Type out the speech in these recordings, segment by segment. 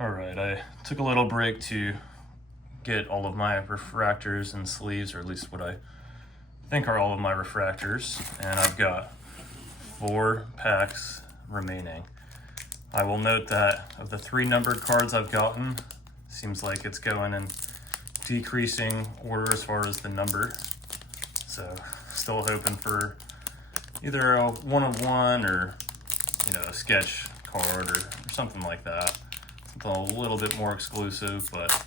All right, I took a little break to get all of my refractors and sleeves, or at least what I think are all of my refractors, and I've got 4 packs remaining. I will note that of the 3 numbered cards I've gotten, seems like it's going in decreasing order as far as the number. So still hoping for either a 1-of-1 or a sketch card or something like that. Something a little bit more exclusive, but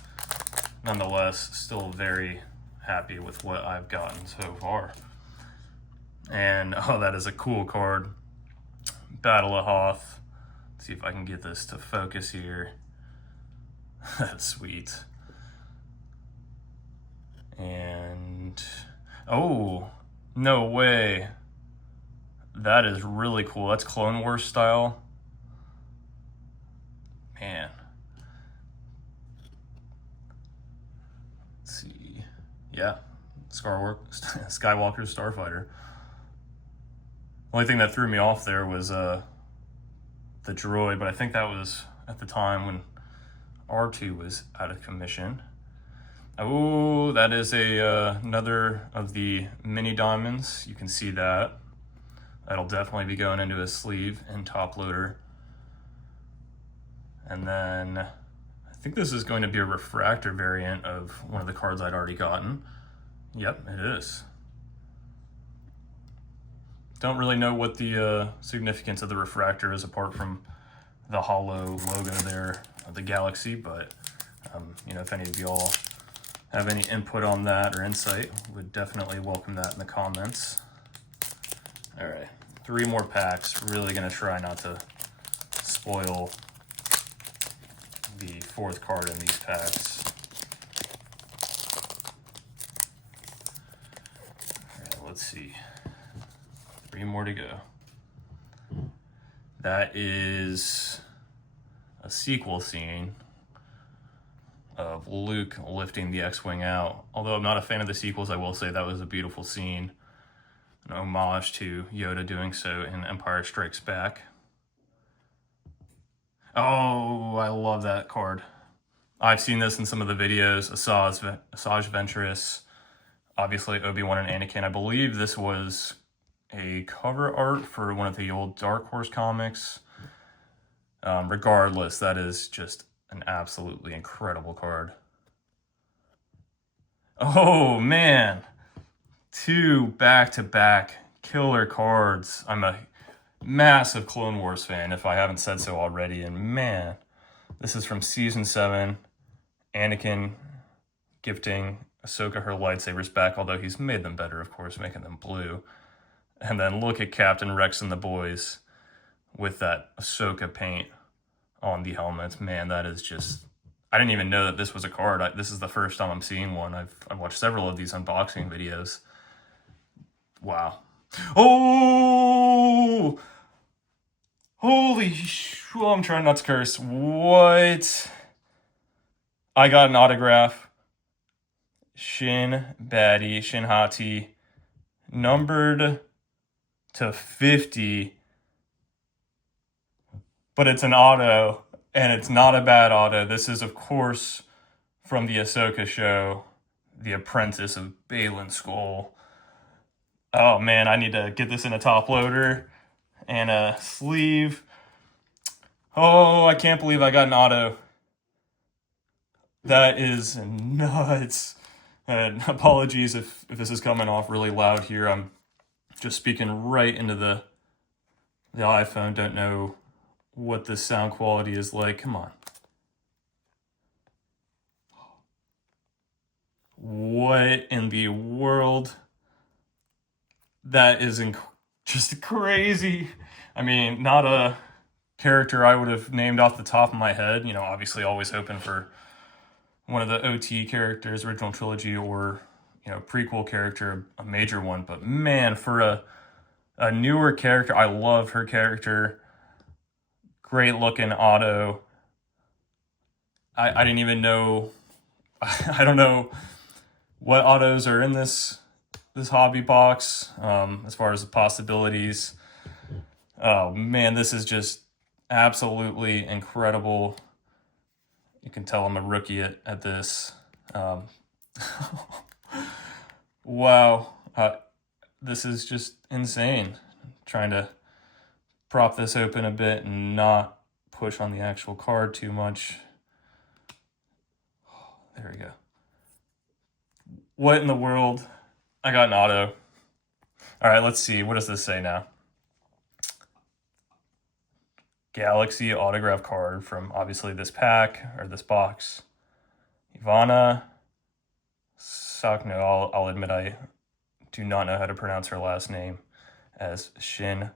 nonetheless still very happy with what I've gotten so far. And oh, that is a cool card. Battle of Hoth. Let's see if I can get this to focus here. That's sweet. And oh, no way. That is really cool. That's Clone Wars style. Man. Let's see. Yeah. Skywalker Starfighter. Only thing that threw me off there was the droid, but I think that was at the time when R2 was out of commission. Oh, that is another of the mini diamonds. You can see that. That'll definitely be going into a sleeve and top loader. And then I think this is going to be a refractor variant of one of the cards I'd already gotten. Yep, it is. Don't really know what the significance of the refractor is apart from the hollow logo there of the galaxy, but if any of y'all have any input on that or insight, would definitely welcome that in the comments. All right, 3 more packs. Really gonna try not to spoil the 4th card in these packs. All right, let's see. 3 more to go. That is a sequel scene of Luke lifting the X-Wing out. Although I'm not a fan of the sequels, I will say that was a beautiful scene. An homage to Yoda doing so in Empire Strikes Back. Oh, I love that card. I've seen this in some of the videos. Asajj Ventress, obviously Obi-Wan and Anakin. I believe this was a cover art for one of the old Dark Horse comics. Regardless, that is just an absolutely incredible card. Oh, man. 2 back-to-back killer cards. I'm a massive Clone Wars fan, if I haven't said so already. And man, this is from Season 7. Anakin gifting Ahsoka her lightsabers back, although he's made them better, of course, making them blue. And then look at Captain Rex and the boys with that Ahsoka paint on the helmets. Man, that is just... I didn't even know that this was a card. This is the first time I'm seeing one. I've watched several of these unboxing videos. Wow. Oh! Holy well, I'm trying not to curse. What? I got an autograph. Shin Hati, numbered to 50. But it's an auto, and it's not a bad auto. This is, of course, from the Ahsoka show, The Apprentice of Baylan Skoll. Oh man, I need to get this in a top loader and a sleeve. Oh, I can't believe I got an auto. That is nuts. And apologies if this is coming off really loud here. I'm just speaking right into the iPhone. Don't know what the sound quality is like. Come on. What in the world? That is just crazy. I mean, not a character I would have named off the top of my head. Obviously always hoping for one of the OT characters, original trilogy, or, prequel character, a major one. But man, for a newer character, I love her character. Great looking auto. I didn't even know, I don't know what autos are in this hobby box, as far as the possibilities. Oh man, this is just absolutely incredible. You can tell I'm a rookie at this. Wow. This is just insane. Trying to prop this open a bit and not push on the actual card too much. There we go. What in the world? I got an auto. All right, let's see. What does this say now? Galaxy autograph card from obviously this pack or this box. Ivana Sakno. I'll admit I do not know how to pronounce her last name as Shin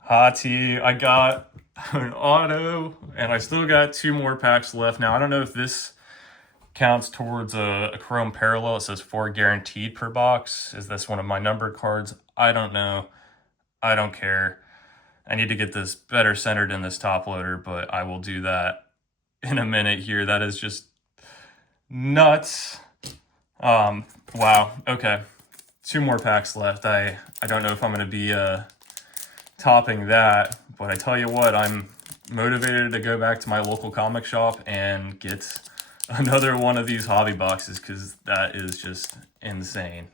Hati. I got an auto, and I still got 2 more packs left. Now, I don't know if this counts towards a Chrome parallel. It says 4 guaranteed per box. Is this one of my numbered cards? I don't know. I don't care. I need to get this better centered in this top loader, but I will do that in a minute here. That is just nuts. Wow. Okay. 2 more packs left. I don't know if I'm going to be topping that, but I tell you what, I'm motivated to go back to my local comic shop and get another one of these hobby boxes, because that is just insane.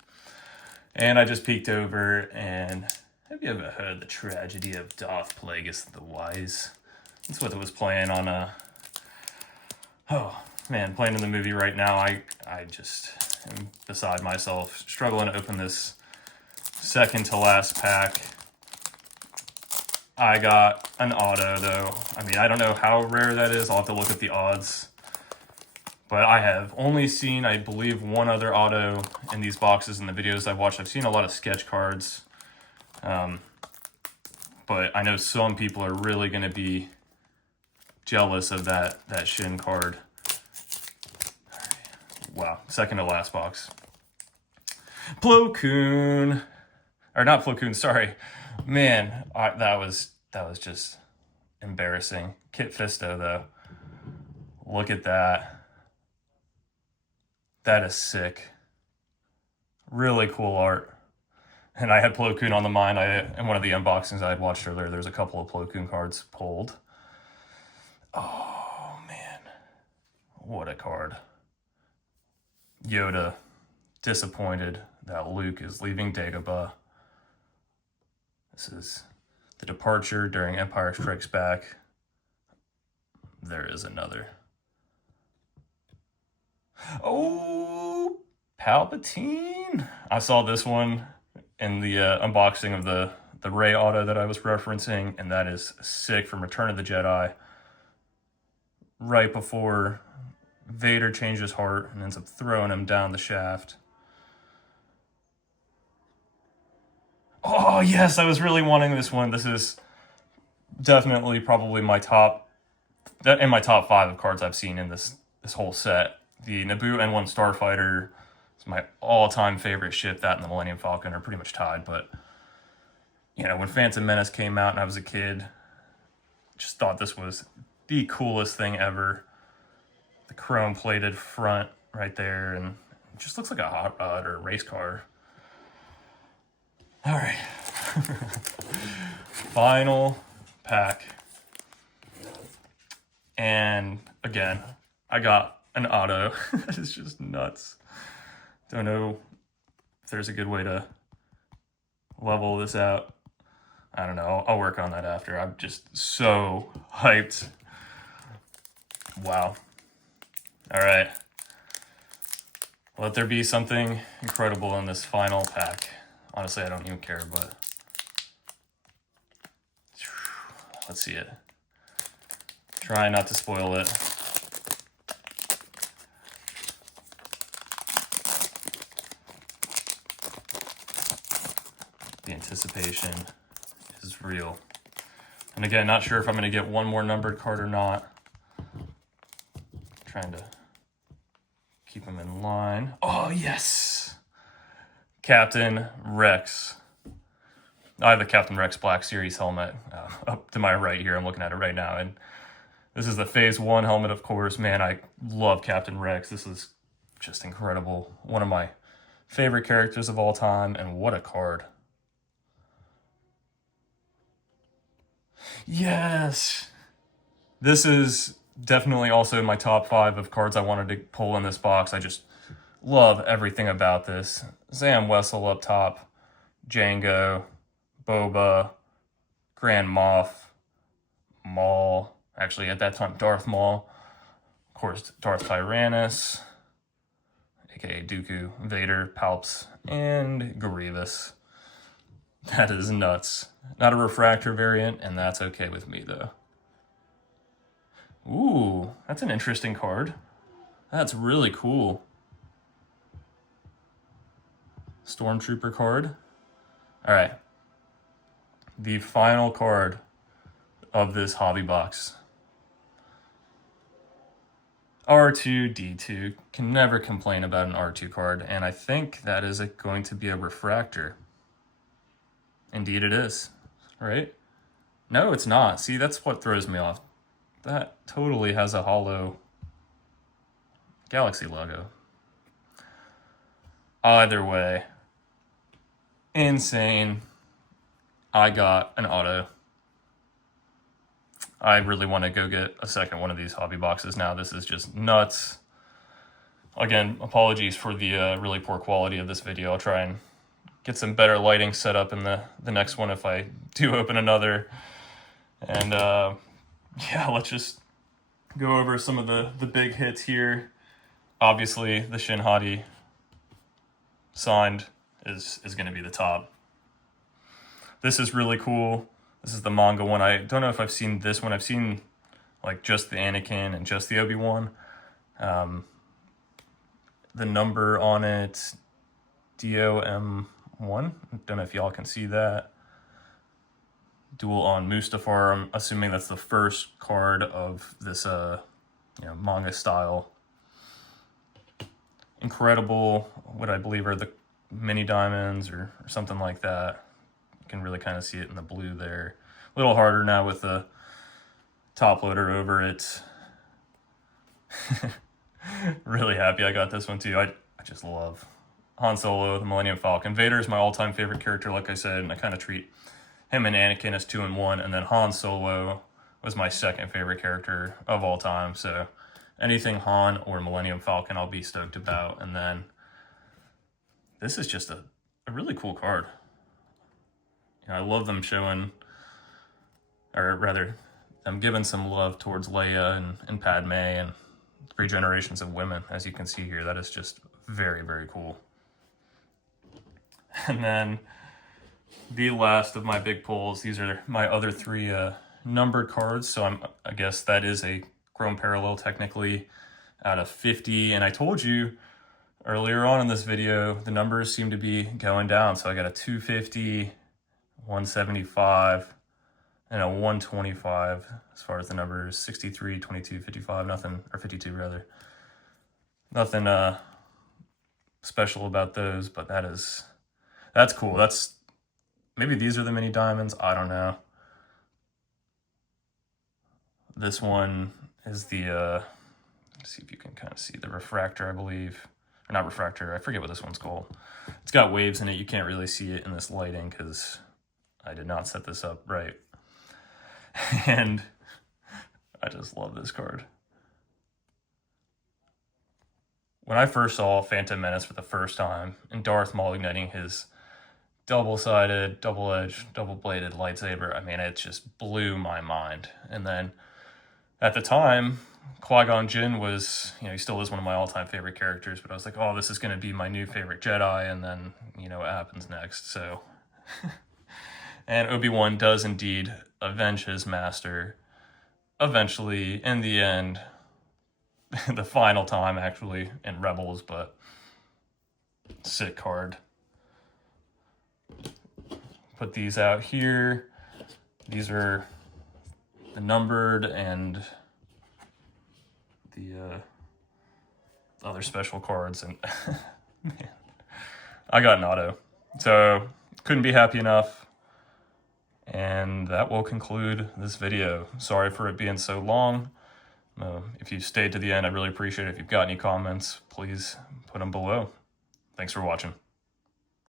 And I just peeked over, and have you ever heard the tragedy of Darth Plagueis the Wise? That's what it was playing on oh man, playing in the movie right now. I just am beside myself, struggling to open this second to last pack. I got an auto though. I mean, I don't know how rare that is. I'll have to look at the odds. But I have only seen, I believe, 1 other auto in these boxes in the videos I've watched. I've seen a lot of sketch cards. But I know some people are really going to be jealous of that Shin card. Wow, second to last box. Plo Koon. Or not Plo Koon, sorry. Man, that was just embarrassing. Kit Fisto, though. Look at that. That is sick. Really cool art. And I had Plo Koon on the mind. In one of the unboxings I had watched earlier, there's a couple of Plo Koon cards pulled. Oh, man. What a card. Yoda, disappointed that Luke is leaving Dagobah. This is the departure during Empire Strikes Back. There is another. Oh, Palpatine. I saw this one in the unboxing of the Rey auto that I was referencing, and that is sick, from Return of the Jedi. Right before Vader changed his heart and ends up throwing him down the shaft. Oh, yes, I was really wanting this one. This is definitely probably in my top 5 of cards I've seen in this whole set. The Naboo N1 Starfighter is my all-time favorite ship. That and the Millennium Falcon are pretty much tied, but you know, when Phantom Menace came out and I was a kid, just thought this was the coolest thing ever. The chrome-plated front right there, and it just looks like a hot rod or a race car. All right. Final pack. And again, I got an auto. That is just nuts. Don't know if there's a good way to level this out. I don't know. I'll work on that after. I'm just so hyped. Wow. All right. Let there be something incredible in this final pack. Honestly, I don't even care, but let's see it. Try not to spoil it. The anticipation is real. And again, not sure if I'm going to get one more numbered card or not. Trying to keep them in line. Oh, yes! Captain Rex. I have the Captain Rex Black Series helmet up to my right here. I'm looking at it right now. And this is the Phase 1 helmet, of course. Man, I love Captain Rex. This is just incredible. One of my favorite characters of all time. And what a card. Yes! This is Definitely also in my top 5 of cards I wanted to pull in this box. I just love everything about this. Zam Wesell up top, Django, Boba, Grand Moff, Maul, actually at that time Darth Maul, of course Darth Tyrannus, aka Dooku, Vader, Palps, and Grievous. That is nuts. Not a refractor variant, and that's okay with me though. Ooh, that's an interesting card. That's really cool. Stormtrooper card. All right. The final card of this hobby box. R2-D2. Can never complain about an R2 card, and I think that is going to be a refractor. Indeed it is, right? No, it's not. See, that's what throws me off. That totally has a hollow Galaxy logo. Either way, insane. I got an auto. I really want to go get a second one of these hobby boxes now. This is just nuts. Again, apologies for the really poor quality of this video. I'll try and get some better lighting set up in the next one if I do open another. And yeah, let's just go over some of the big hits here. Obviously, the Shin Hati signed is going to be the top. This is really cool. This is the manga one. I don't know if I've seen this one. I've seen like just the Anakin and just the Obi-Wan. The number on it, DOM1. Don't know if y'all can see that. Duel on Mustafar. I'm assuming that's the first card of this manga style. Incredible, what I believe are the mini diamonds or something like that. You can really kind of see it in the blue there. A little harder now with the top loader over it. Really happy I got this one too. I just love Han Solo, the Millennium Falcon. Vader is my all-time favorite character, like I said, and I kind of treat him and Anakin as 2 and 1, and then Han Solo was my second favorite character of all time. So anything Han or Millennium Falcon, I'll be stoked about. And then this is just a really cool card. I love them showing, or rather, I'm giving some love towards Leia and Padme and 3 generations of women, as you can see here. That is just very, very cool. And then the last of my big pulls, these are my other 3 numbered cards. So I guess that is a Chrome Parallel technically out of 50. And I told you earlier on in this video, the numbers seem to be going down. So I got a 250, 175, and a 125 as far as the numbers. 63, 22, 55, nothing, or 52 rather. Nothing special about those, but that's cool. Maybe these are the mini diamonds, I don't know. This one is the let's see if you can kind of see the refractor, I believe. Or not refractor, I forget what this one's called. It's got waves in it. You can't really see it in this lighting because I did not set this up right. And I just love this card. When I first saw Phantom Menace for the first time and Darth Maul igniting his double-sided, double-edged, double-bladed lightsaber, I mean, it just blew my mind. And then at the time, Qui-Gon Jinn was, he still is one of my all-time favorite characters, but I was like, oh, this is going to be my new favorite Jedi, and then, what happens next, so. And Obi-Wan does indeed avenge his master, eventually, in the end, the final time, actually, in Rebels, but sick card. Put these out here. These are the numbered and the other special cards, and man, I got an auto, so couldn't be happy enough. And that will conclude this video. Sorry for it being so long. If you stayed to the end, I really appreciate it. If you've got any comments, please put them below. Thanks for watching.